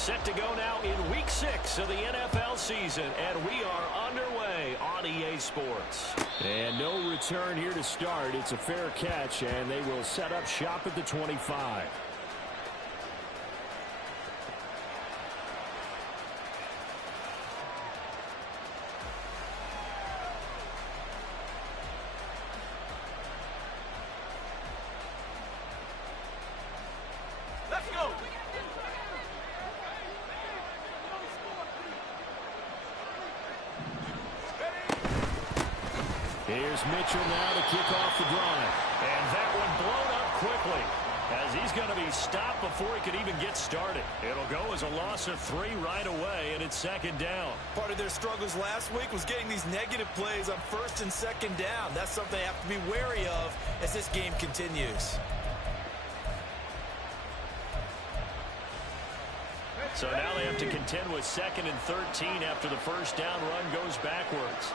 Set to go now in Week 6 of the NFL season, and we are underway on EA Sports. And no return here to start. It's a fair catch, and they will set up shop at the 25. Here's Mitchell now to kick off the drive. And that one blown up quickly as he's going to be stopped before he could even get started. It'll go as a loss of 3 right away, and it's second down. Part of their struggles last week was getting these negative plays on first and second down. That's something they have to be wary of as this game continues. So now they have to contend with 2nd and 13 after the first down run goes backwards.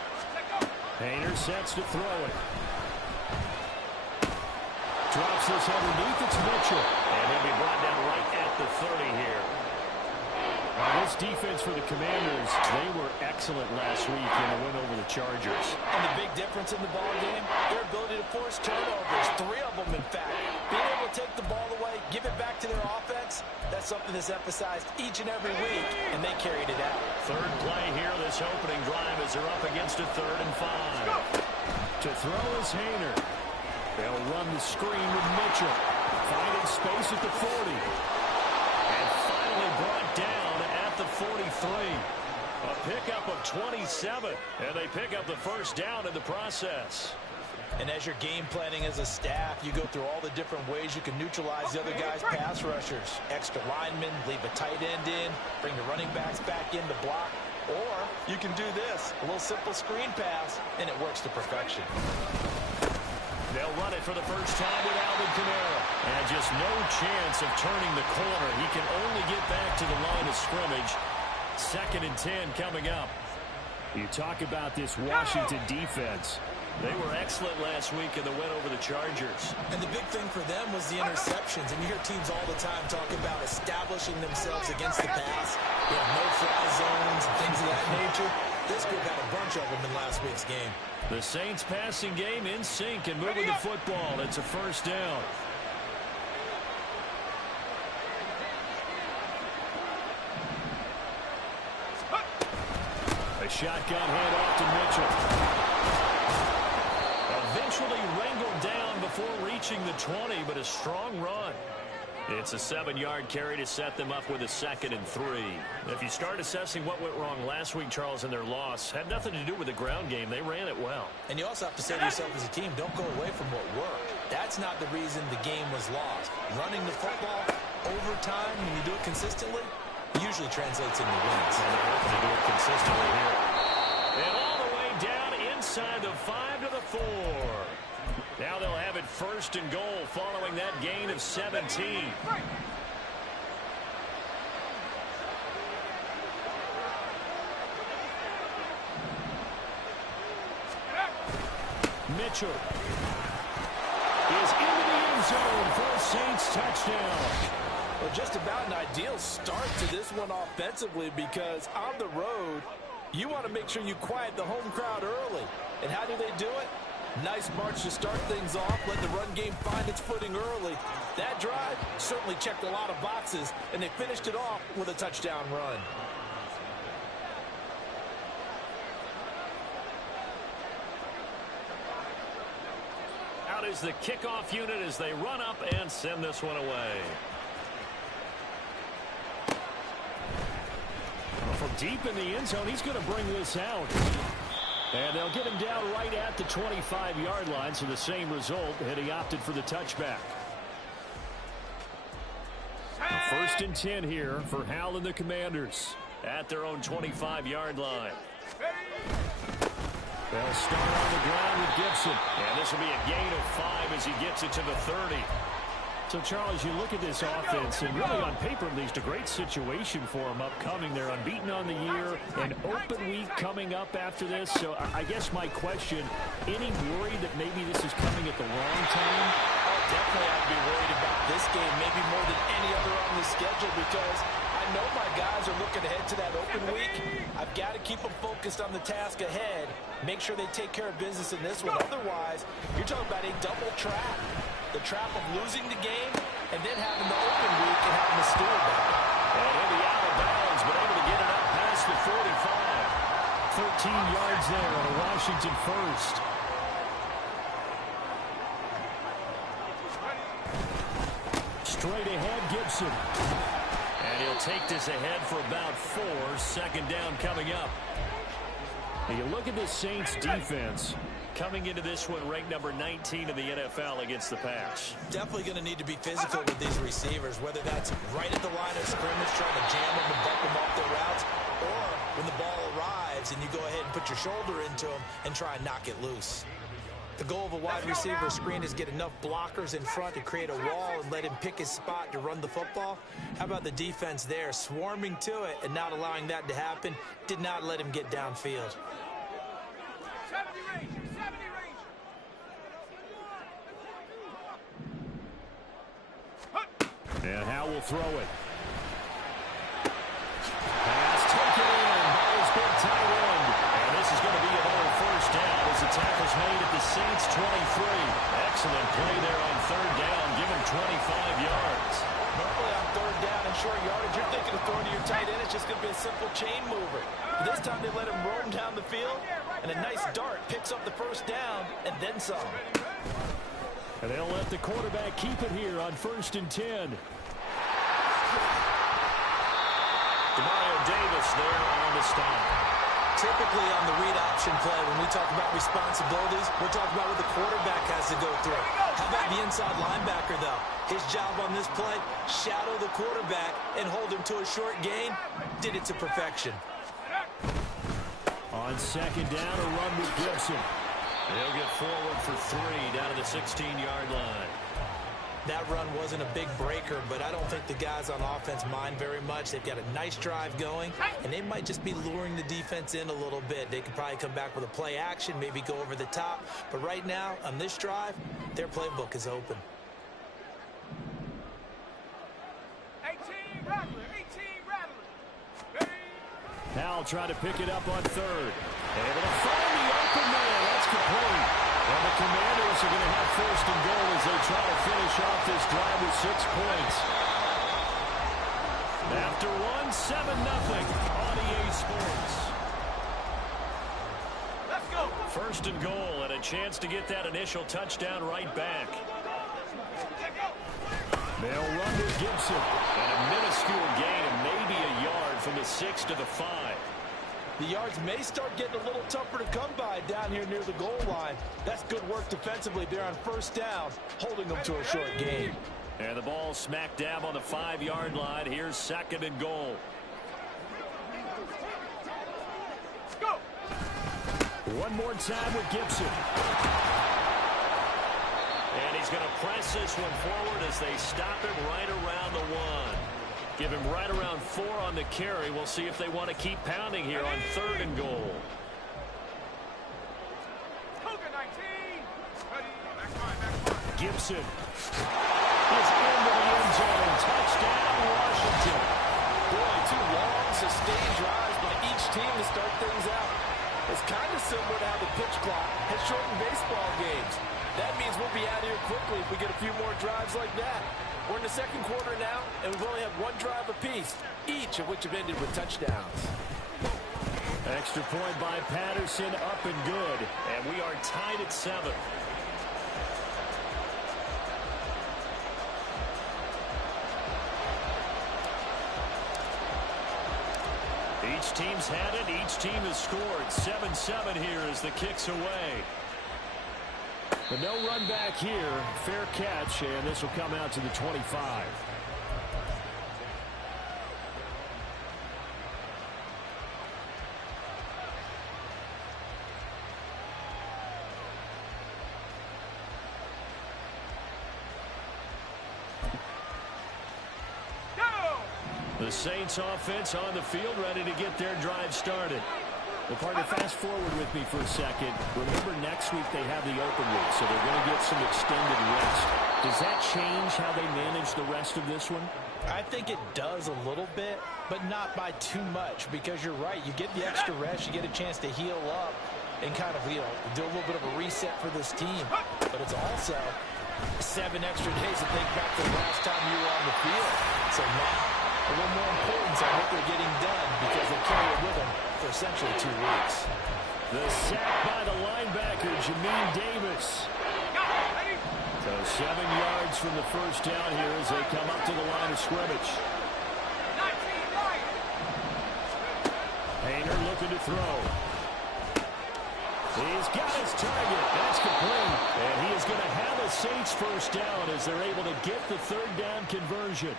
Hayner sets to throw it. Drops this underneath. It's Mitchell. And he'll be brought down right at the 30 here. Now this defense for the Commanders, they were excellent last week in the win over the Chargers. And the big difference in the ball game, their ability to force turnovers. 3 of them, in fact. Being able to take the ball away, give it back to their offense, that's something that's emphasized each and every week, and they carried it out. Third play here, this opening drive as they're up against a 3rd and 5. To throw is Hayner. They'll run the screen with Mitchell. Finding space at the 40. And finally brought down at the 43. A pickup of 27. And they pick up the first down in the process. And as you're game planning as a staff, you go through all the different ways you can neutralize the other guy's pass rushers. Extra linemen, leave a tight end in, bring the running backs back in to block. Or you can do this, a little simple screen pass, and it works to perfection. They'll run it for the first time with Alvin Kamara. And just no chance of turning the corner. He can only get back to the line of scrimmage. 2nd and 10 coming up. You talk about this Washington defense. They were excellent last week in the win over the Chargers. And the big thing for them was the interceptions. And you hear teams all the time talk about establishing themselves against the pass. You have no-fly zones and things of that nature. This group had a bunch of them in last week's game. The Saints passing game in sync and moving the football. It's a first down. A shotgun handoff to Mitchell. Eventually wrangled down before reaching the 20, but a strong run. It's a 7-yard carry to set them up with a 2nd and 3. If you start assessing what went wrong last week, Charles, in their loss, had nothing to do with the ground game. They ran it well. And you also have to say to yourself as a team, don't go away from what worked. That's not the reason the game was lost. Running the football over time, when you do it consistently, usually translates into wins. And they're hoping to do it consistently here. And all the way down inside the 5 to the 4. Now they'll have it 1st and goal following that gain of 17. Mitchell is into the end zone for a Saints touchdown. Well, just about an ideal start to this one offensively, because on the road, you want to make sure you quiet the home crowd early. And how do they do it? Nice march to start things off. Let the run game find its footing early. That drive certainly checked a lot of boxes, and they finished it off with a touchdown run. Out is the kickoff unit as they run up and send this one away. From deep in the end zone, he's going to bring this out. And they'll get him down right at the 25-yard line, so the same result, and he opted for the touchback. 1st and 10 here for Hal and the Commanders at their own 25-yard line. They'll start on the ground with Gibson. And this will be a gain of 5 as he gets it to the 30. So, Charles, you look at this offense, and really on paper, at least, a great situation for them upcoming. They're unbeaten on the year, an open week coming up after this. So I guess my question, any worry that maybe this is coming at the wrong time? Oh, definitely I'd be worried about this game, maybe more than any other on the schedule, because I I know my guys are looking ahead to that open week, I've got to keep them focused on the task ahead, make sure they take care of business in this one. Otherwise, you're talking about a double trap. The trap of losing the game and then having the open week and having to steal about it. And he'll be out of bounds, but able to get it up past the 45. 13 yards there on a Washington first. Straight ahead, Gibson. And he'll take this ahead for about 4. Second down coming up. And you look at the Saints defense coming into this one ranked number 19 in the NFL against the pass. Definitely going to need to be physical with these receivers, whether that's right at the line of scrimmage trying to jam them and bump them off their routes, or when the ball arrives and you go ahead and put your shoulder into them and try and knock it loose. The goal of a wide receiver screen is get enough blockers in front to create a wall and let him pick his spot to run the football. How about the defense there, swarming to it and not allowing that to happen? Did not let him get downfield. And Howe will throw it. Pass taken in by his big tight end. And this is going to be another first down as the tackle's made at the Saints 23. Excellent play there on third down. Give him 25 yards. Normally on third down and short yardage, you're thinking of throwing to your tight end. It's just going to be a simple chain mover. But this time they let him roam down the field, and a nice dart picks up the first down and then some. And they'll let the quarterback keep it here on 1st and 10. Demario Davis there on the stop. Typically on the read option play, when we talk about responsibilities, we're talking about what the quarterback has to go through. How about the inside linebacker, though? His job on this play, shadow the quarterback and hold him to a short gain. Did it to perfection. On second down, a run with Gibson. He'll get forward for 3 down to the 16-yard line. That run wasn't a big breaker, but I don't think the guys on offense mind very much. They've got a nice drive going, and they might just be luring the defense in a little bit. They could probably come back with a play action, maybe go over the top. But right now, on this drive, their playbook is open. 18 Rattler. Powell trying to pick it up on third. Able to find the open man. That's complete. And the Commanders are going to have 1st and goal as they try to finish off this drive with 6 points. After 7-0 on EA Sports. Let's go. 1st and goal and a chance to get that initial touchdown right back. They'll run to Gibson. And a minuscule gain of maybe a yard from the 6 to the 5. The yards may start getting a little tougher to come by down here near the goal line. That's good work defensively there on 1st down, holding them to a short gain. And the ball smack dab on the 5-yard line. Here's 2nd and goal. Go. One more time with Gibson. And he's going to press this one forward as they stop him right around the 1. Give him right around 4 on the carry. We'll see if they want to keep pounding here on 3rd and goal. Gibson is into the end zone. Touchdown, Washington. Boy, 2 long, sustained drives by each team to start things out. It's kind of similar to how the pitch clock has shortened baseball games. That means we'll be out of here quickly if we get a few more drives like that. We're in the 2nd quarter now, and we've only had 1 drive apiece, each of which have ended with touchdowns. Extra point by Patterson, up and good. And we are tied at 7. Each team's had it. Each team has scored. 7-7 here as the kick's away. But no run back here. Fair catch, and this will come out to the 25. The Saints offense on the field, ready to get their drive started. Well, partner, fast forward with me for a second. Remember, next week they have the open week, so they're going to get some extended rest. Does that change how they manage the rest of this one? I think it does a little bit, but not by too much, because you're right. You get the extra rest, you get a chance to heal up and kind of, do a little bit of a reset for this team. But it's also 7 extra days to think back to the last time you were on the field. So now, a little more importance on what they're getting done, because they carry it with them for essentially 2 weeks. The sack by the linebacker, Jamin Davis. So 7 yards from the first down here as they come up to the line of scrimmage. Hayner looking to throw. He's got his target. That's complete. And he is going to have a Saints first down as they're able to get the 3rd down conversion.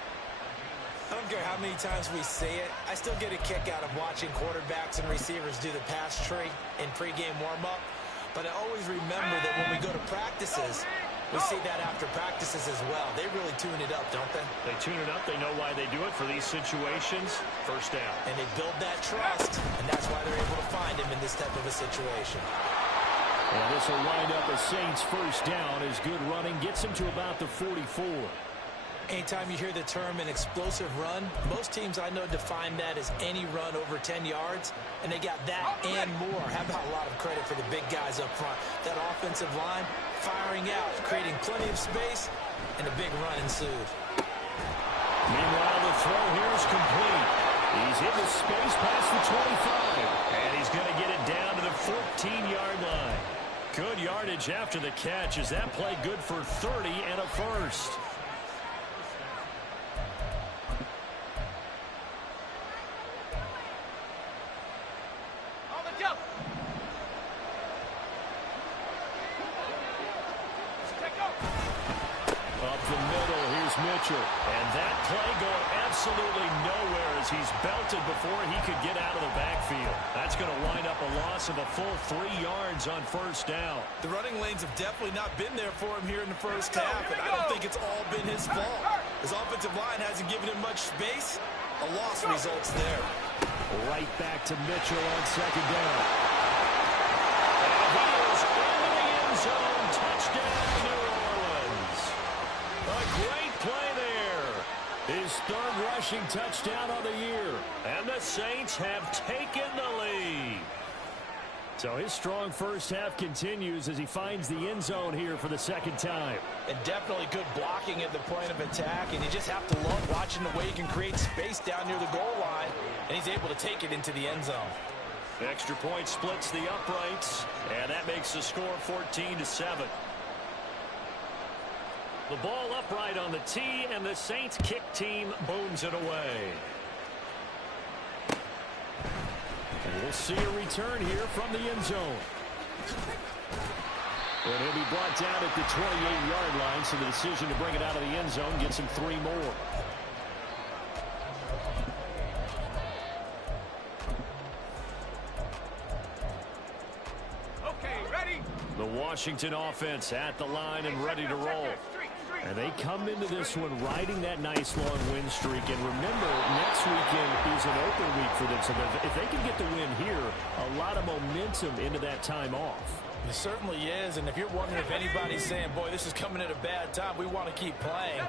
I don't care how many times we say it, I still get a kick out of watching quarterbacks and receivers do the pass tree in pregame warm-up. But I always remember that when we go to practices, we see that after practices as well. They really tune it up, don't they? They tune it up. They know why they do it for these situations. First down. And they build that trust, and that's why they're able to find him in this type of a situation. And this will wind up a Saints first down as good running gets him to about the 44. Anytime you hear the term an explosive run, most teams I know define that as any run over 10 yards, and they got that and more. How about a lot of credit for the big guys up front? That offensive line firing out, creating plenty of space, and a big run ensued. Meanwhile, the throw here is complete. He's into space past the 25, and he's going to get it down to the 14-yard line. Good yardage after the catch as that play good for 30 and a first. Mitchell. And that play going absolutely nowhere as he's belted before he could get out of the backfield. That's going to wind up a loss of a full 3 yards on first down. The running lanes have definitely not been there for him here in the first half, and I don't think it's all been his fault. His offensive line hasn't given him much space. A loss results there. Right back to Mitchell on second down. And he is into the end zone. Touchdown, New Orleans. A great play there. His 3rd rushing touchdown of the year. And the Saints have taken the lead. So his strong first half continues as he finds the end zone here for the 2nd time. And definitely good blocking at the point of attack. And you just have to love watching the way he can create space down near the goal line. And he's able to take it into the end zone. Extra point splits the uprights. And that makes the score 14-7. The ball upright on the tee, and the Saints kick team booms it away. And we'll see a return here from the end zone. And he'll be brought down at the 28-yard line, so the decision to bring it out of the end zone gets him 3 more. Okay, ready? The Washington offense at the line and ready to roll. And they come into this one riding that nice long win streak. And remember, next weekend is an open week for them. So if they can get the win here, a lot of momentum into that time off. It certainly is. And if you're wondering if anybody's saying, boy, this is coming at a bad time, we want to keep playing,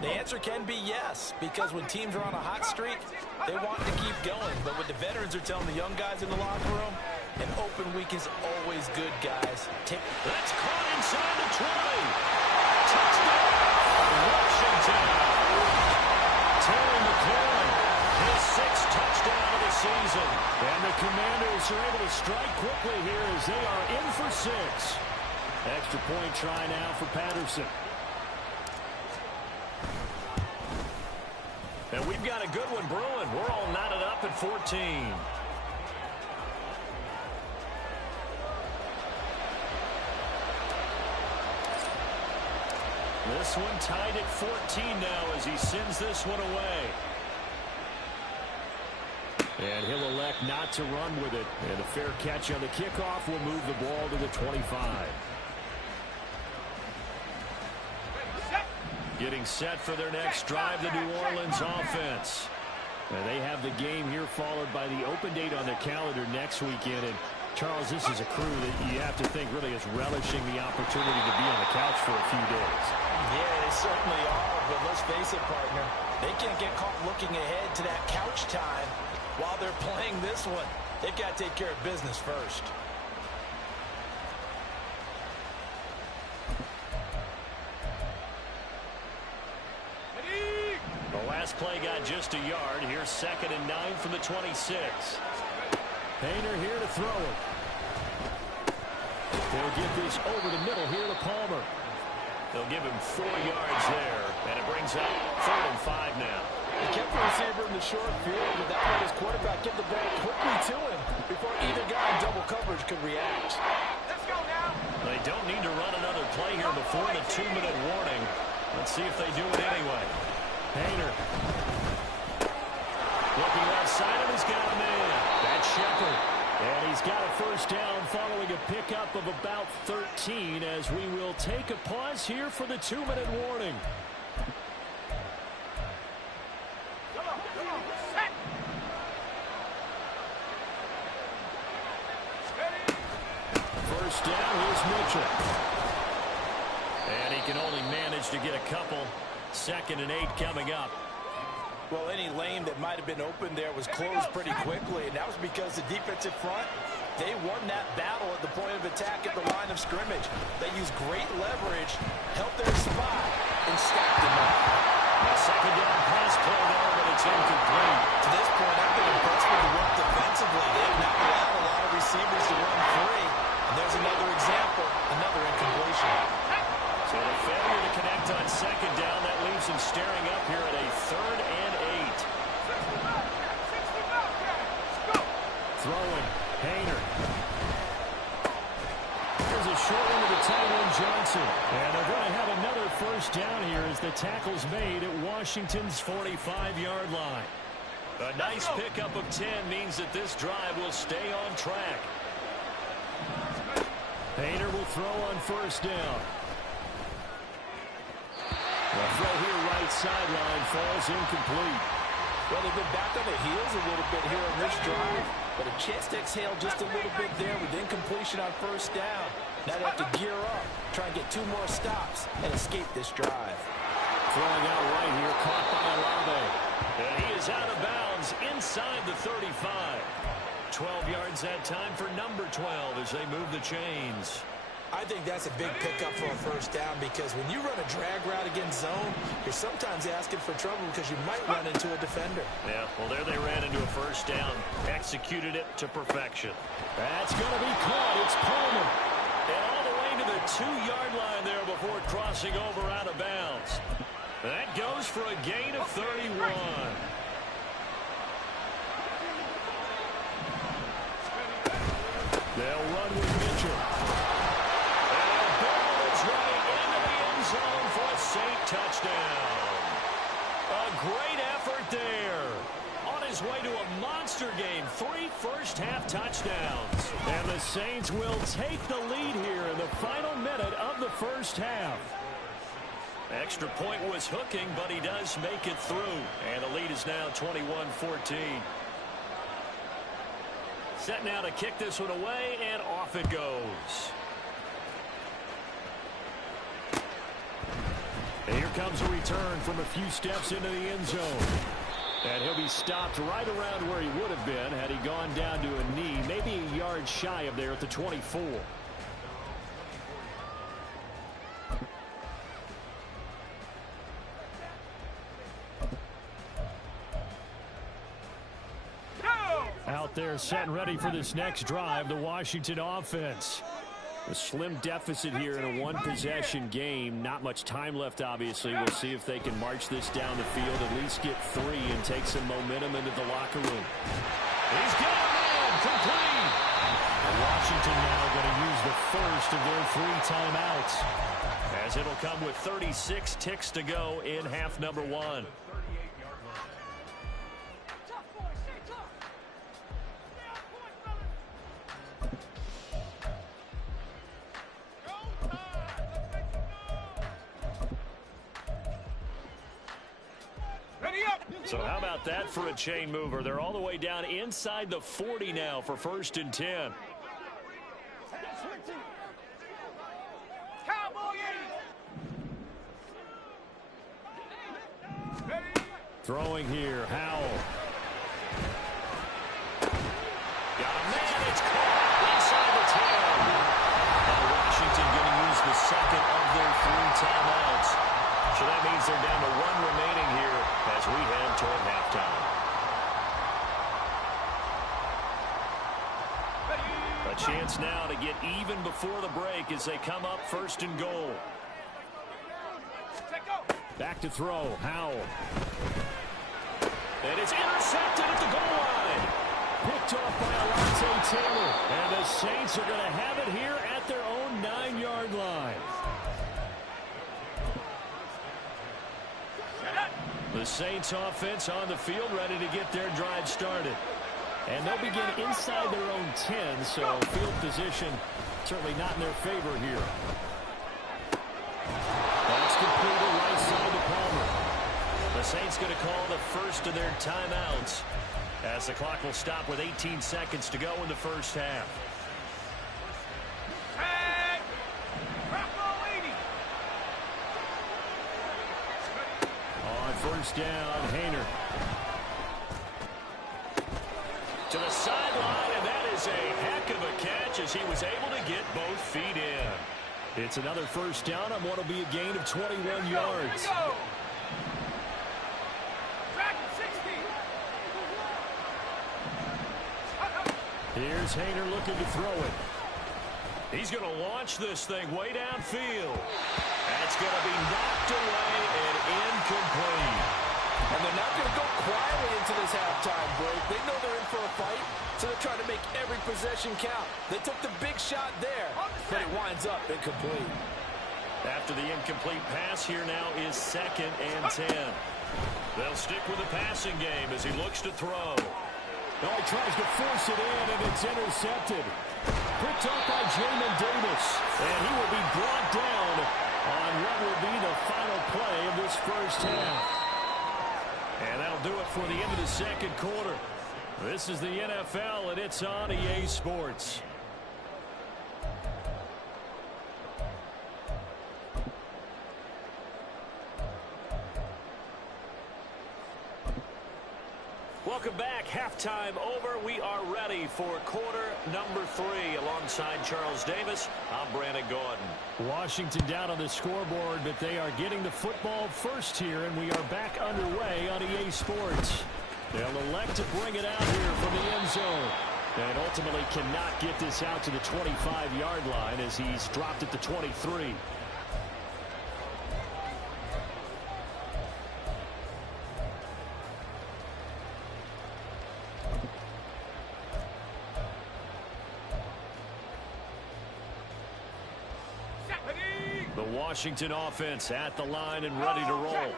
the answer can be yes. Because when teams are on a hot streak, they want to keep going. But what the veterans are telling the young guys in the locker room, an open week is always good, guys. That's caught inside the 20. Touchdown, Washington. Terry McLaurin, his 6th touchdown of the season. And the Commanders are able to strike quickly here as they are in for 6. Extra point try now for Patterson. And we've got a good one brewing. We're all knotted up at 14. This one tied at 14 now as he sends this one away. And he'll elect not to run with it. And a fair catch on the kickoff will move the ball to the 25. Getting set for their next drive, the New Orleans offense. And they have the game here followed by the open date on their calendar next weekend. And Charles, this is a crew that you have to think really is relishing the opportunity to be on the couch for a few days. Yeah, they certainly are, but let's face it, partner. They can't get caught looking ahead to that couch time while they're playing this one. They've got to take care of business first. The last play got just a yard. Here's 2nd and 9 from the 26. Painter here to throw it. They'll get this over the middle here to Palmer. They'll give him 4 yards there, and it brings up 3rd and 5 now. He kept the receiver in the short field, but that let his quarterback get the ball quickly to him before either guy in double coverage could react. Let's go now. They don't need to run another play here before the 2-minute warning. Let's see if they do it anyway. Painter. Looking outside of his got a man. That's Shepard. And he's got a first down following a pickup of about 13 as we will take a pause here for the 2-minute warning. Come on, come on. Set. Steady. First down, here's Mitchell. And he can only manage to get a couple. 2nd and 8 coming up. Well, any lane that might have been open there was closed pretty quickly, and that was because the defensive front, they won that battle at the point of attack at the line of scrimmage. They used great leverage, held their spot, and stacked them up. A 2nd down pass play there, but it's incomplete. To this point, I've been impressed with the work defensively. They have not allowed a lot of receivers to run free. And there's another example, another incompletion. So a failure to connect on 2nd down. That leaves him staring up here at a 3rd and 8. 60 Wildcats. Let's go. Throwing. Painter. Here's a short one to the tight end, Johnson. And they're going to have another first down here as the tackle's made at Washington's 45-yard line. A nice pickup of 10 means that this drive will stay on track. Painter will throw on first down. The throw here right sideline falls incomplete. Well, they've been back on the heels a little bit here on this drive, but a chance to exhale just a little bit there with incompletion on first down. Now they have to gear up, try and get 2 more stops, and escape this drive. Throwing out right here, caught by Olave. And he is out of bounds inside the 35. 12 yards that time for number 12 as they move the chains. I think that's a big pickup for a first down because when you run a drag route against zone, you're sometimes asking for trouble because you might run into a defender. Yeah, well, there they ran into a first down. Executed it to perfection. That's going to be caught. It's Palmer. And all the way to the 2-yard line there before crossing over out of bounds. That goes for a gain of 31. They'll run with Mitchell. Touchdown. A great effort there. On his way to a monster game. 3 first-half touchdowns. And the Saints will take the lead here in the final minute of the first half. Extra point was hooking, but he does make it through. And the lead is now 21-14. Set now to kick this one away, and off it goes. And here comes a return from a few steps into the end zone. And he'll be stopped right around where he would have been had he gone down to a knee, maybe a yard shy of there at the 24. Out there set and ready for this next drive, the Washington offense. A slim deficit here in a one-possession game. Not much time left, obviously. We'll see if they can march this down the field, at least get 3 and take some momentum into the locker room. He's got a man, complete. And Washington now going to use the first of their 3 timeouts, as it'll come with 36 ticks to go in half number 1. So how about that for a chain mover? They're all the way down inside the 40 now for 1st and 10. Throwing here, Howell. Got a man, it's caught inside the 10. Now Washington going to use the second of their 3 timeouts. So that means they're down to 1 remaining here as we head toward halftime. A chance now to get even before the break as they come up 1st and goal. Back to throw, Howell. And it's intercepted at the goal line. Picked off by Alontae Taylor. And the Saints are going to have it here at their own 9-yard line. The Saints offense on the field ready to get their drive started. And they'll begin inside their own 10, so field position certainly not in their favor here. That's completed right side to Palmer. The Saints going to call the first of their timeouts as the clock will stop with 18 seconds to go in the first half. On first down, Haener. To the sideline, and that is a heck of a catch as he was able to get both feet in. It's another first down on what will be a gain of 21 yards. Here's Haener looking to throw it. He's going to launch this thing way downfield. That's going to be knocked away and incomplete. And they're not going to go quietly into this halftime break. They know they're in for a fight, so they're trying to make every possession count. They took the big shot there, but it winds up incomplete. After the incomplete pass, here now is 2nd and 10. They'll stick with the passing game as he looks to throw. Oh, he tries to force it in, and it's intercepted. Picked up by Jamin Davis, and he will be brought down on what will be the final play of this first half. And that'll do it for the end of the second quarter. This is the NFL, and it's on EA Sports. Welcome back. Halftime over. We are ready for quarter number 3. Alongside Charles Davis, I'm Brandon Gordon. Washington down on the scoreboard, but they are getting the football first here, and we are back underway on EA Sports. They'll elect to bring it out here from the end zone. And ultimately cannot get this out to the 25-yard line as he's dropped at the 23. The Washington offense at the line and ready to roll.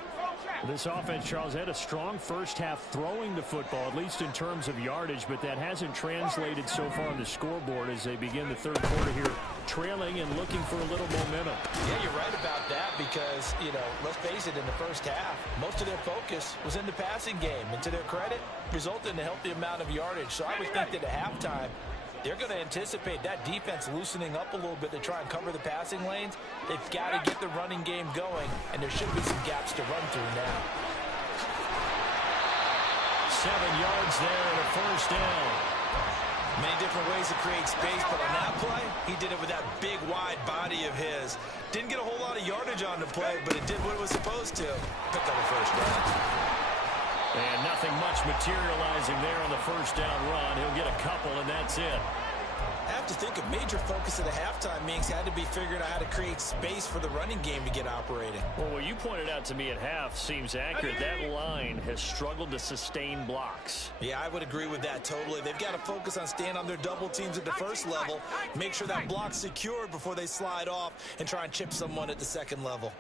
This offense, Charles, had a strong first half throwing the football, at least in terms of yardage, but that hasn't translated so far on the scoreboard as they begin the third quarter here, trailing and looking for a little momentum. Yeah, you're right about that because, let's face it, in the first half, most of their focus was in the passing game. And to their credit, resulted in a healthy amount of yardage. So I would think that at halftime, they're going to anticipate that defense loosening up a little bit to try and cover the passing lanes. They've got to get the running game going, and there should be some gaps to run through now. 7 yards there and a first down. Many different ways to create space, but on that play, he did it with that big, wide body of his. Didn't get a whole lot of yardage on the play, but it did what it was supposed to. Pick up a first down. And nothing much materializing there on the first down run. He'll get a couple, and that's it. I have to think a major focus of the halftime meetings had to be figuring out how to create space for the running game to get operating. Well, what you pointed out to me at half seems accurate. That line has struggled to sustain blocks. Yeah, I would agree with that totally. They've got to focus on staying on their double teams at the first level, make sure that block's secured before they slide off and try and chip someone at the second level.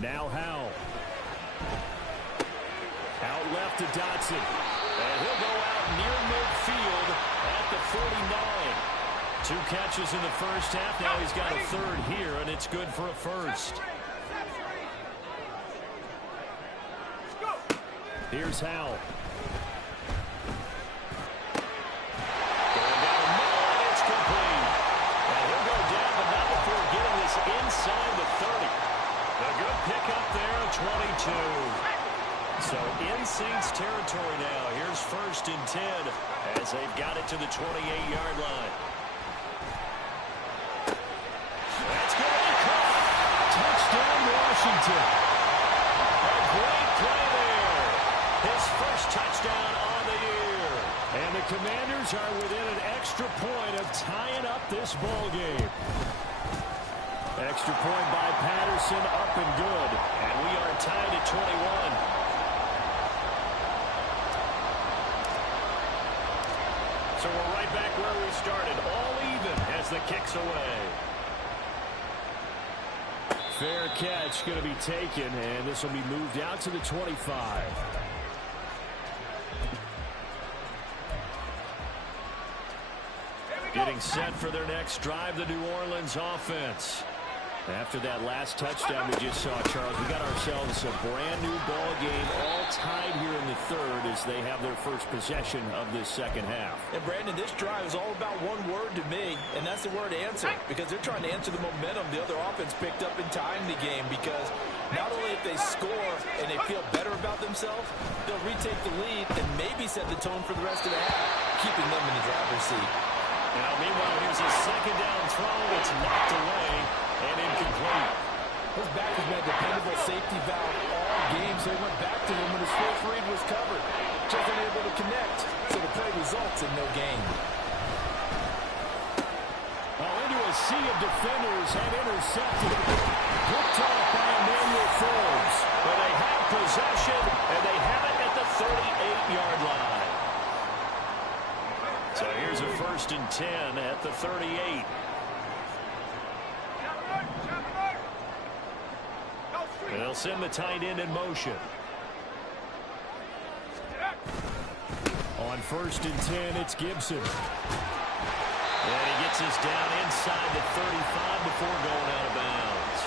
Now Howell. Out left to Dotson. And he'll go out near midfield at the 49. 2 catches in the first half. Now he's got a third here, and it's good for a first. Here's Howell. Going down the middle, and it's territory now. Here's 1st and 10 as they've got it to the 28-yard line. That's going to be caught. Touchdown, Washington. A great play there. His first touchdown on the year. And the Commanders are within an extra point of tying up this ball game. Extra point by Patterson, up and good. And we are tied at 21. So we're right back where we started, all even as the kick's away. Fair catch going to be taken, and this will be moved out to the 25. Getting set for their next drive, the New Orleans offense. After that last touchdown we just saw, Charles, we got ourselves a brand-new ball game, all tied here in the third as they have their first possession of this second half. And, Brandon, this drive is all about one word to me, and that's the word answer, because they're trying to answer the momentum the other offense picked up in tying the game, because not only if they score and they feel better about themselves, they'll retake the lead and maybe set the tone for the rest of the half, keeping them in the driver's seat. Now, meanwhile, here's a second down throw that's knocked away and incomplete. His back has been a dependable safety valve all game, so he went back to him when his first read was covered. Just unable to connect, so the play results in no gain. Into a sea of defenders and intercepted. Picked off by Emmanuel Forbes. But they have possession, and they have it at the 38-yard line. So here's a 1st and 10 at the 38. They'll send the tight end in motion. On 1st and 10, it's Gibson. And he gets us down inside the 35 before going out of bounds.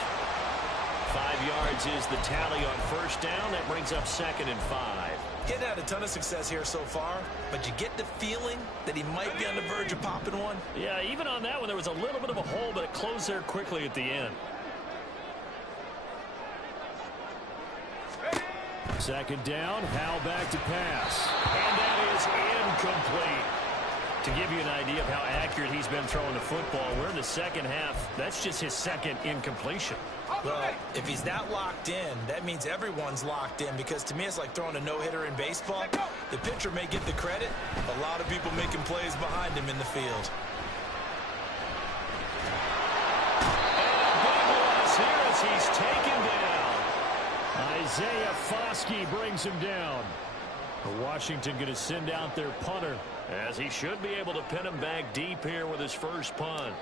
5 yards is the tally on 1st down. That brings up 2nd and 5. Getting had a ton of success here so far, but you get the feeling that he might be on the verge of popping one. Yeah, even on that one, there was a little bit of a hole, but it closed there quickly at the end. 2nd down, Howell back to pass. And that is incomplete. To give you an idea of how accurate he's been throwing the football, we're in the second half. That's just his 2nd incompletion. Well, if he's that locked in, that means everyone's locked in, because to me it's like throwing a no-hitter in baseball. The pitcher may get the credit, a lot of people making plays behind him in the field. And a big loss here as he's taken down. Isaiah Foskey brings him down. Washington going to send out their punter, as he should be able to pin him back deep here with his first punt.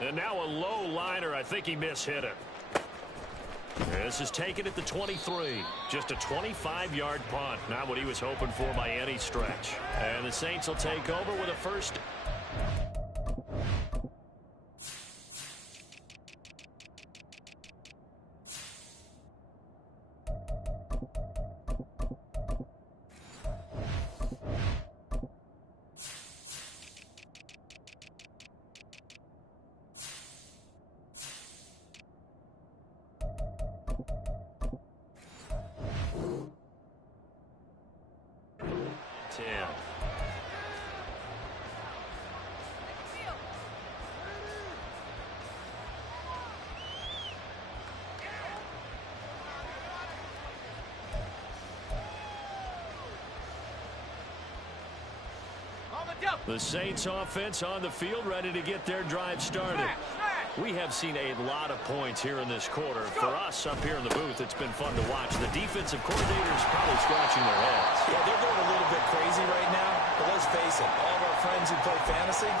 And now a low liner. I think he mishit it. This is taken at the 23. Just a 25-yard punt. Not what he was hoping for by any stretch. And the Saints will take over with a first. The Saints offense on the field, ready to get their drive started. We have seen a lot of points here in this quarter. For us up here in the booth, it's been fun to watch. The defensive coordinators probably scratching their heads. Yeah, they're going a little bit crazy right now. But let's face it, all of our friends who play fantasy,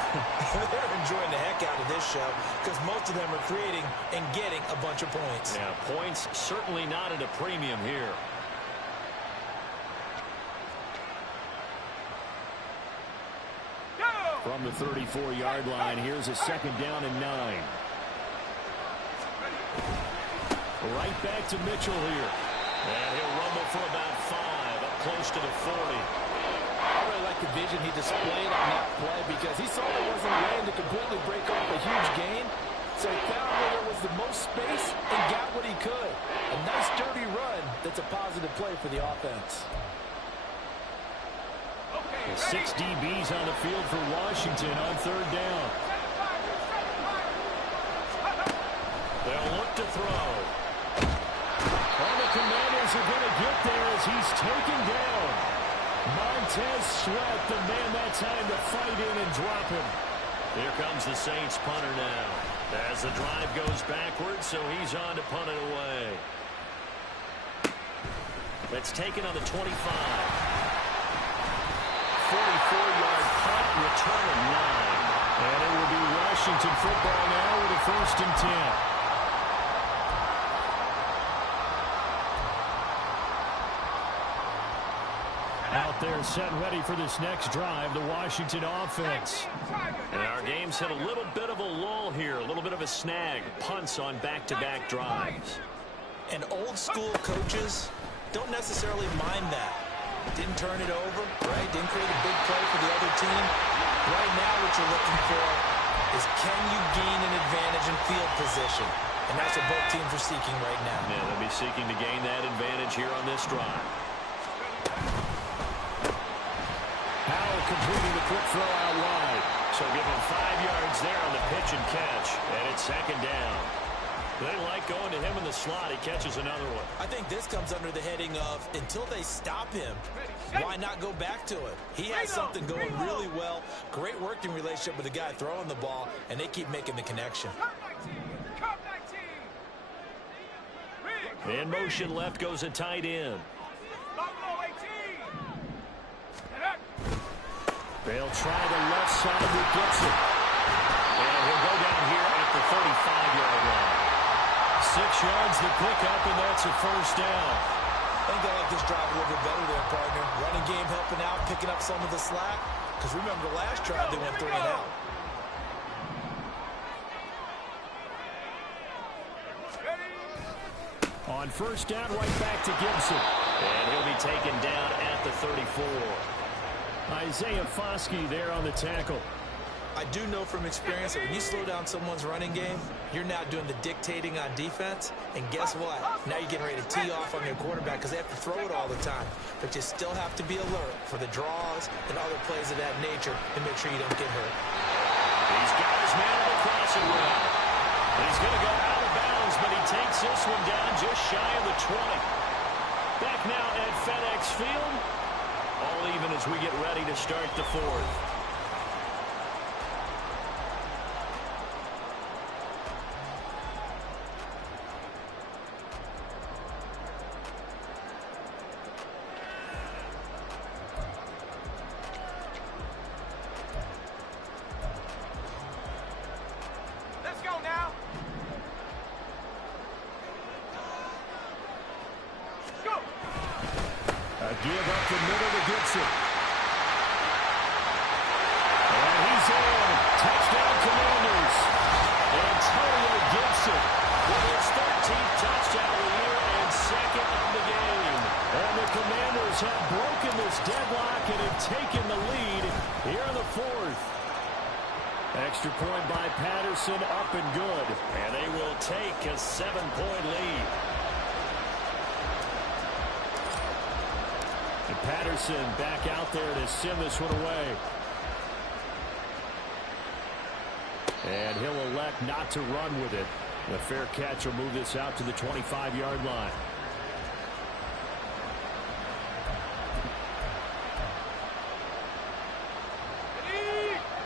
they're enjoying the heck out of this show, because most of them are creating and getting a bunch of points. Yeah, points certainly not at a premium here. From the 34-yard line, here's a 2nd down and 9. Right back to Mitchell here. And he'll rumble for about 5, up close to the 40. I really like the vision he displayed on that play, because he saw there wasn't a way to completely break off a huge gain. So he found where there was the most space and got what he could. A nice dirty run that's a positive play for the offense. The 6 DBs on the field for Washington on third down. They'll look to throw. And the Commanders are going to get there as he's taken down. Montez Sweat, the man that time to fight in and drop him. Here comes the Saints punter now. As the drive goes backwards, so he's on to punt it away. That's taken on the 25. 44-yard punt, return of 9. And it will be Washington football now with a 1st and 10. Out there set and ready for this next drive, the Washington offense. And our game's hit a little bit of a lull here, a little bit of a snag. Punts on back-to-back drives. And old-school coaches don't necessarily mind that. Didn't turn it over, right? Didn't create a big play for the other team. Right now what you're looking for is can you gain an advantage in field position? And that's what both teams are seeking right now. Yeah, they'll be seeking to gain that advantage here on this drive. Completing the quick throw out wide. So give him 5 yards there on the pitch and catch. And it's 2nd down. They like going to him in the slot. He catches another one. I think this comes under the heading of until they stop him, why not go back to it? He has something going really well. Great working relationship with the guy throwing the ball, and they keep making the connection. In motion left goes a tight end. They'll try the left side who gets it. And he'll go down here at the 35-yard line. 6 yards to pick up, and that's a 1st down. I think they like this drive a little bit better there, partner. Running game helping out, picking up some of the slack. Because remember the last drive they went 3 and out. On 1st down, right back to Gibson. And he'll be taken down at the 34. Isaiah Foskey there on the tackle. I do know from experience that when you slow down someone's running game, you're now doing the dictating on defense. And guess what? Now you're getting ready to tee off on your quarterback because they have to throw it all the time. But you still have to be alert for the draws and other plays of that nature to make sure you don't get hurt. He's got his man on the crossing route. He's going to go out of bounds, but he takes this one down just shy of the 20. Back now at FedEx Field. All even as we get ready to start the 4th. Let's go now. Go. A give up the middle to Gibson. And he's in. Touchdown Commanders. Antonio Gibson with his 13th touchdown of the year and 2nd of the game. And the Commanders have broken this deadlock and have taken the lead here in the 4th. Extra point by Patterson, up and good. And they will take a 7-point lead. And Patterson back out there to send this one away. And he'll elect not to run with it. The fair catch will move this out to the 25-yard line.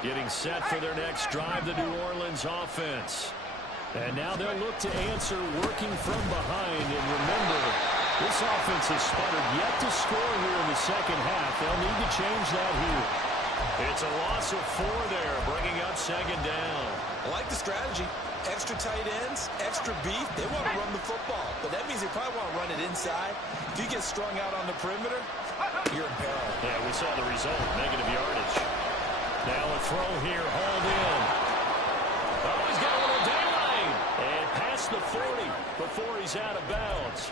Getting set for their next drive, the New Orleans offense. And now they'll look to answer working from behind. And remember, this offense has sputtered yet to score here in the 2nd half. They'll need to change that here. It's a loss of 4 there, bringing up 2nd down. I like the strategy. Extra tight ends, extra beef. They want to run the football, but that means they probably want to run it inside. If you get strung out on the perimeter, you're in peril. Yeah, we saw the result, negative yardage. Now a throw here, hauled in. Oh, he's got a little daylight. And past the 40 before he's out of bounds.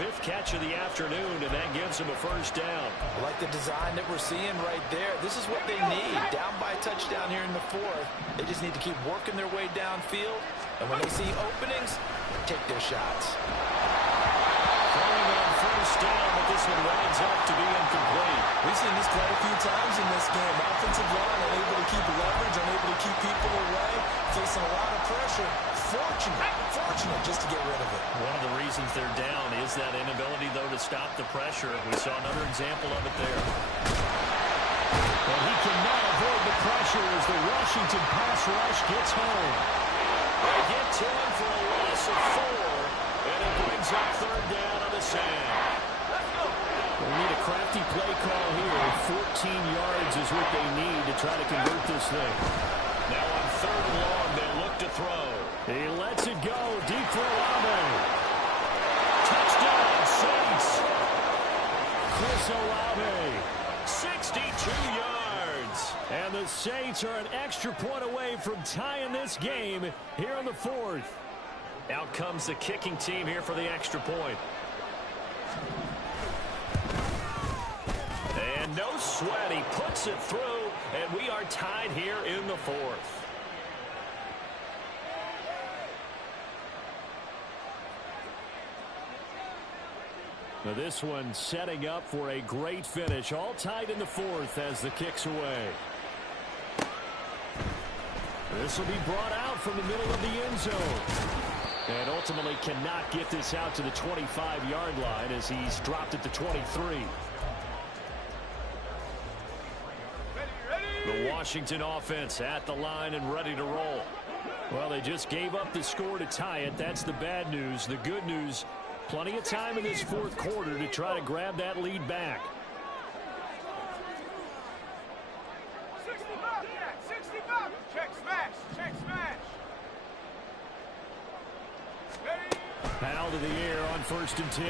fifth catch of the afternoon, and that gives him a first down. I like the design that we're seeing right there. This is what they need. Down by a touchdown here in the fourth. They just need to keep working their way downfield. And when they see openings, take their shots. Throwing on first down, but this one winds up to be incomplete. We've seen this quite a few times in this game. Offensive line unable to keep leverage, unable to keep people away, facing a lot of pressure. Fortunate just to get rid of it. One of the reasons they're down is that inability, though, to stop the pressure. We saw another example of it there. And he cannot avoid the pressure as the Washington pass rush gets home. They get to him for a loss of 4, and it brings up third down on the sand. They need a crafty play call here. 14 yards is what they need to try to convert this thing. Now on third and long, they look to throw. He lets it go. Deep for Olave. Touchdown, Saints. Chris Olave. 62 yards. And the Saints are an extra point away from tying this game here in the fourth. Out comes the kicking team here for the extra point. And no sweat. He puts it through, and we are tied here in the fourth. Now this one setting up for a great finish. All tied in the fourth as the kick's away. This will be brought out from the middle of the end zone. And ultimately cannot get this out to the 25-yard line as he's dropped at the 23. The Washington offense at the line and ready to roll. Well, they just gave up the score to tie it. That's the bad news. The good news, plenty of time in this fourth quarter to try to grab that lead back. 65, yeah, 65. Check smash, check smash. Ready? Powell to the air on 1st and 10.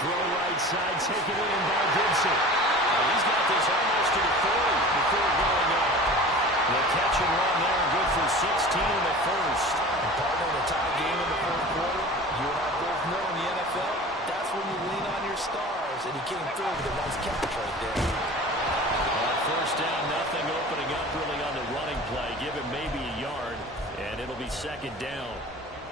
Throw right side, taken in by Gibson. He's got this almost to the 40 before going up. The catch and run there, good for 16 in the first. And partner, a tie game in the fourth quarter. You and I both know in the NFL, that's when you lean on your stars. And he came through with a nice catch right there. On first down, nothing opening up really on the running play. Give him maybe a yard, and it'll be second down.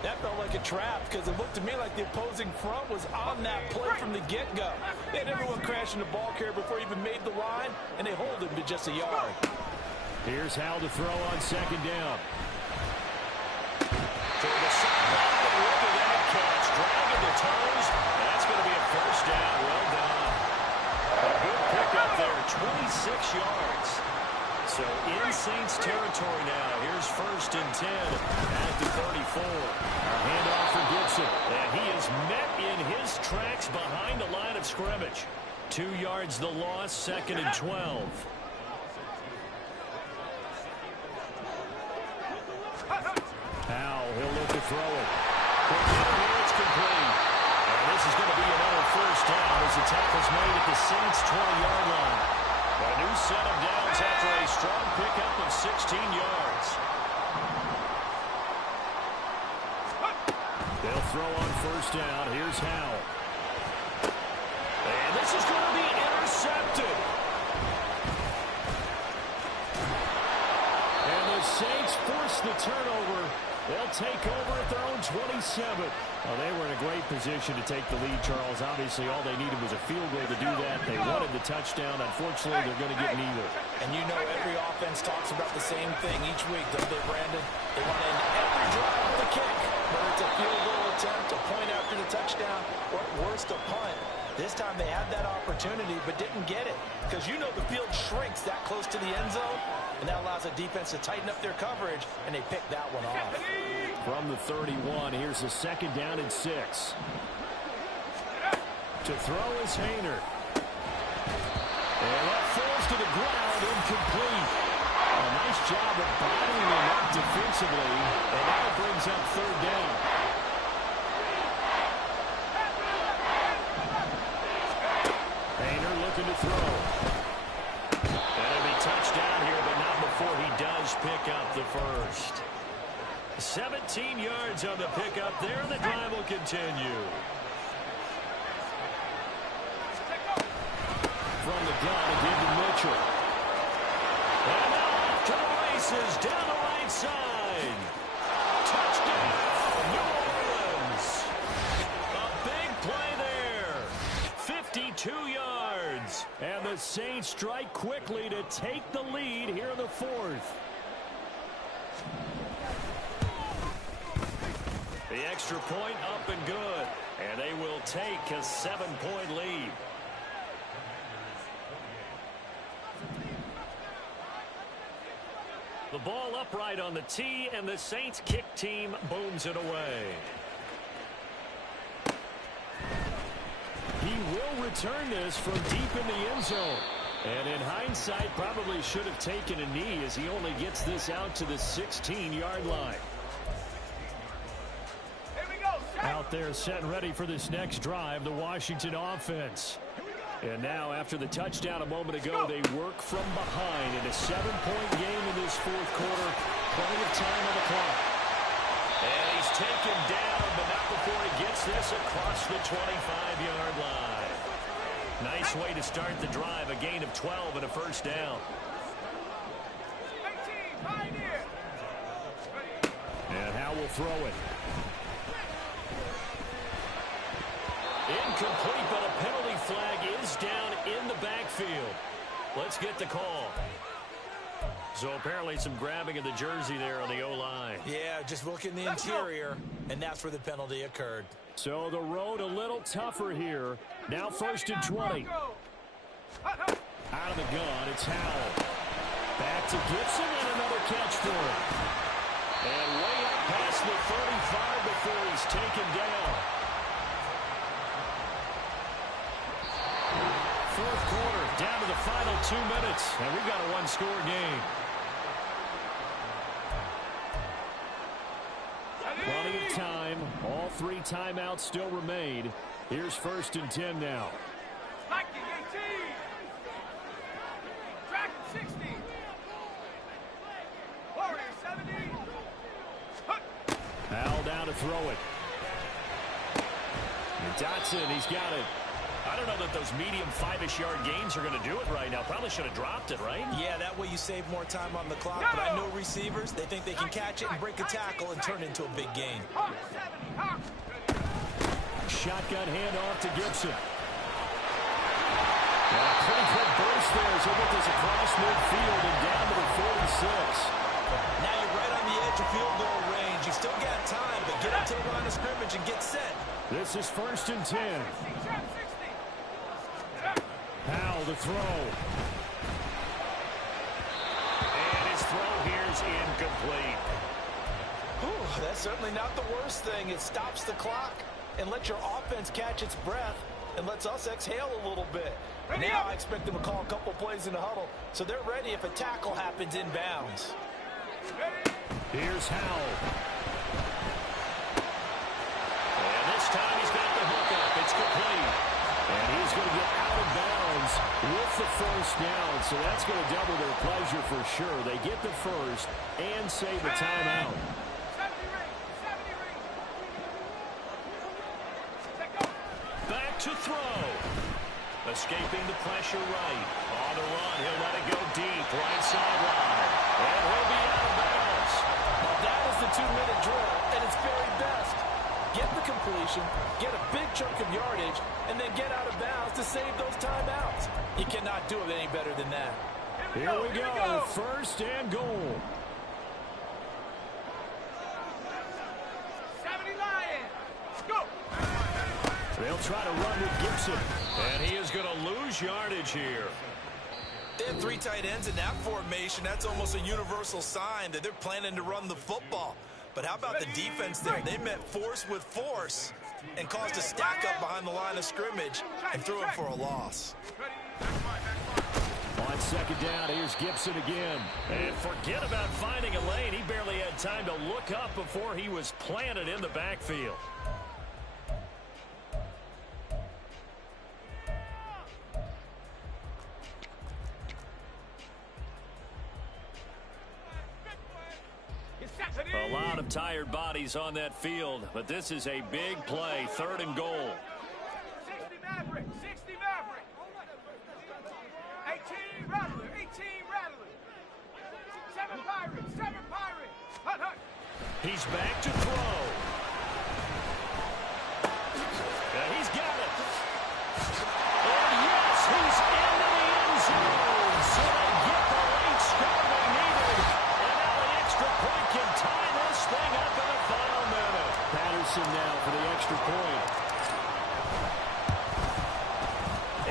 That felt like a trap because it looked to me like the opposing front was on that play from the get-go. They had everyone crashing the ball carrier before he even made the line, and they hold him to just a yard. Here's Howell to throw on second down. To the sideline, look at that catch. Dragging the toes. That's going to be a first down. Well done. A good pickup there, 26 yards. So in Saints territory now. Here's 1st and 10 at the 34. Handoff for Gibson. And he is met in his tracks behind the line of scrimmage. 2 yards the loss, 2nd and 12. Powell, he'll look to throw it. Here it's complete. And this is going to be another first down as the tackle's made at the Saints' 20-yard line. A new set of downs after a strong pickup of 16 yards. They'll throw on first down. Here's Howell. And this is going to be intercepted. And the Saints force the turnover. They'll take over at their own 27. Well, they were in a great position to take the lead, Charles. Obviously, all they needed was a field goal to do that. They wanted the touchdown. Unfortunately, they're going to get neither. And you know every offense talks about the same thing each week, don't they, Brandon? They want to end every drive with a kick. Whether it's a field goal attempt, a point after the touchdown, or at worst, a punt. This time they had that opportunity but didn't get it because you know the field shrinks that close to the end zone, and that allows the defense to tighten up their coverage, and they picked that one off. From the 31, here's a 2nd down and 6. To throw is Hayner. And that falls to the ground, incomplete. A nice job of bottling him up defensively, and that brings up 3rd down. Hayner looking to throw. And it'll be touchdown here, but not before he does pick up the first. 17 yards on the pickup there, and the drive will continue. from the gun and give to Mitchell. And now off to the races down the right side. Touchdown, New Orleans. A big play there. 52 yards. And the Saints strike quickly to take the lead here in the fourth. The extra point up and good. And they will take a 7-point lead. The ball upright on the tee, and the Saints kick team booms it away. He will return this from deep in the end zone. And in hindsight, probably should have taken a knee as he only gets this out to the 16-yard line. Out there set and ready for this next drive, the Washington offense. And now after the touchdown a moment ago, they work from behind in a 7-point game in this fourth quarter. Plenty of time on the clock. And he's taken down, but not before he gets this across the 25-yard line. Nice way to start the drive, a gain of 12 and a first down. And Howe will throw it. Incomplete, but a penalty flag is down in the backfield. Let's get the call. So apparently some grabbing of the jersey there on the O-line. Yeah, just look in the interior, and that's where the penalty occurred. So the road a little tougher here. Now 1st and 20. Out of the gun, it's Howell. Back to Gibson, and another catch for him. And way up past the 35 before he's taken down. Fourth quarter, down to the final 2 minutes, and we've got a one-score game. Plenty of time. All 3 timeouts still remain. Here's 1st and 10 now. Howell down to throw it. And Dotson, he's got it. I don't know that those medium 5-ish yard gains are going to do it right now. Probably should have dropped it, right? Yeah, that way you save more time on the clock. But I know receivers, they think they can catch it and break a tackle and turn it into a big gain. Shotgun handoff to Gibson. And a pretty quick burst there as he'll get this across midfield and down to the 46. Now you're right on the edge of field goal range. You've still got time, but get up to the line of scrimmage and get set. This is 1st and 10. Howell to throw. And his throw here's incomplete. Ooh, that's certainly not the worst thing. It stops the clock and lets your offense catch its breath and lets us exhale a little bit. Now I expect them to call a couple plays in the huddle so they're ready if a tackle happens inbounds. Here's Howell. And this time he's got the hook up. It's complete. And he's going to get out of bounds with the first down. So that's going to double their pleasure for sure. They get the first and save the timeout. Back to throw. Escaping the pressure right. On the run, he'll let it go deep. Right sideline. And he'll be out of bounds. Now that is the 2-minute drill at its very best. Get the completion, get a big chunk of yardage, and then get out of bounds to save those timeouts. You cannot do it any better than that. Here we go. 1st and goal. 70 Lions. Go. They'll try to run with Gibson. And he is going to lose yardage here. They have 3 tight ends in that formation. That's almost a universal sign that they're planning to run the football. But how about the defense there? They met force with force and caused a stack up behind the line of scrimmage and threw it for a loss. On 2nd down, here's Gibson again. And forget about finding a lane. He barely had time to look up before he was planted in the backfield. A lot of tired bodies on that field, but this is a big play. 3rd and goal. 60 Maverick. 60 Maverick. He's back to throw. He's got it. And yes, he's into the end zone. So they get the late score they needed. And now the extra point can tie this thing up in the final minute. Patterson now for the extra point.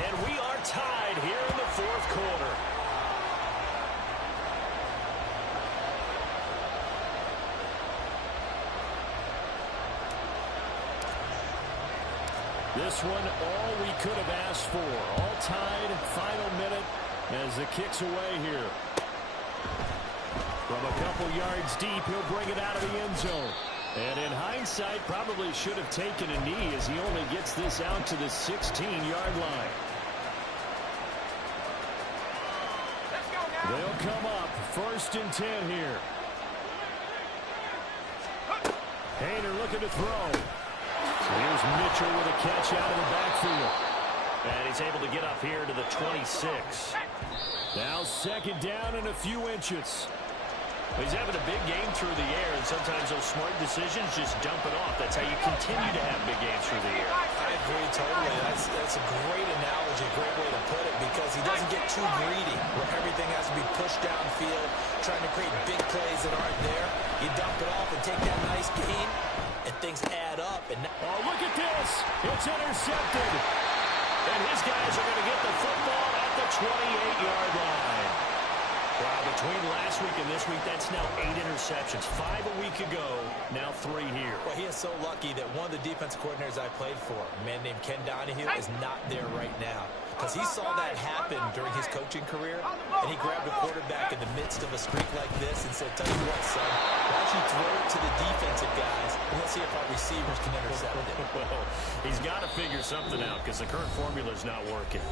And we are tied here in the fourth quarter. This one, all we could have asked for. All tied, final minute as the kick's away here. From a couple yards deep, he'll bring it out of the end zone. And in hindsight, probably should have taken a knee as he only gets this out to the 16-yard line. They'll come up, 1st and 10 here. Hayner looking to throw. Here's Mitchell with a catch out of the backfield. And he's able to get up here to the 26. Now 2nd down and a few inches. He's having a big game through the air, and sometimes those smart decisions just dump it off. That's how you continue to have big games through the air. I agree totally. That's a great analogy, a great way to put it, because he doesn't get too greedy where everything has to be pushed downfield, trying to create big plays that aren't there. You dump it off and take that nice gain, and things add up. And oh, look at this. It's intercepted. And his guys are going to get the football at the 28-yard line. Wow, between last week and this week, that's now 8 interceptions. 5 a week ago, now 3 here. Well, he is so lucky that one of the defensive coordinators I played for, a man named Ken Donahue, is not there right now. Because he saw that happen during his coaching career, and he grabbed a quarterback in the midst of a streak like this and said, tell you what, son, why don't you throw it to the defensive guys, and let's see if our receivers can intercept it. Well, he's got to figure something out because the current formula is not working.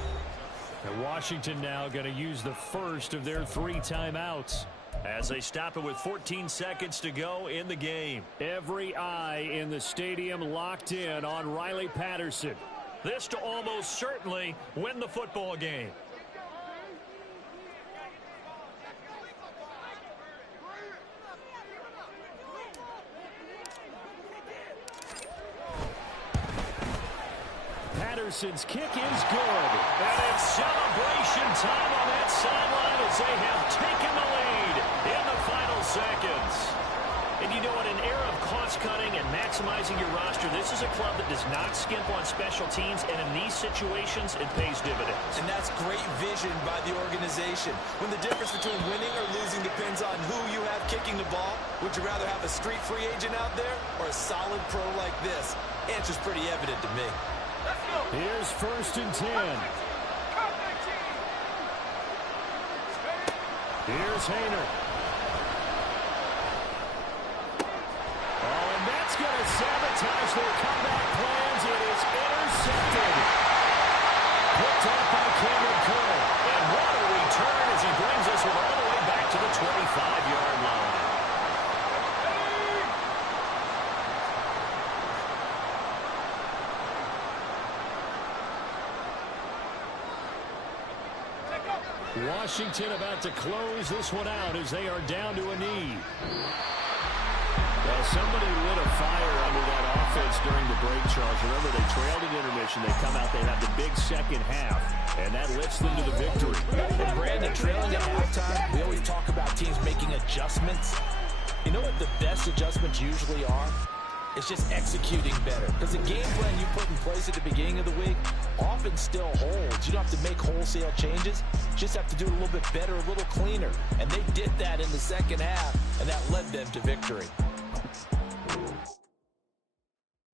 And Washington now going to use the first of their 3 timeouts as they stop it with 14 seconds to go in the game. Every eye in the stadium locked in on Riley Patterson. This to almost certainly win the football game. Patterson's kick is good. And it's celebration time on that sideline as they have taken the lead in the final seconds. And you know, in an era of cost-cutting and maximizing your roster, this is a club that does not skimp on special teams, and in these situations, it pays dividends. And that's great vision by the organization. When the difference between winning or losing depends on who you have kicking the ball, would you rather have a street free agent out there or a solid pro like this? Answer's pretty evident to me. Here's 1st and 10. Here's Hayner. Oh, and that's going to sabotage their comeback plans. It is intercepted. Picked off by Cameron Curl. And what a return as he brings us all the way back to the 25-yard line. Washington about to close this one out as they are down to a knee. Well, somebody lit a fire under that offense during the break, Charles. Remember, they trailed at intermission. They come out, they have the big second half, and that lifts them to the victory. And Brandon, trailing at halftime, we always talk about teams making adjustments. You know what the best adjustments usually are? It's just executing better. Because the game plan you put in place at the beginning of the week often still holds. You don't have to make wholesale changes. You just have to do it a little bit better, a little cleaner. And they did that in the second half, and that led them to victory.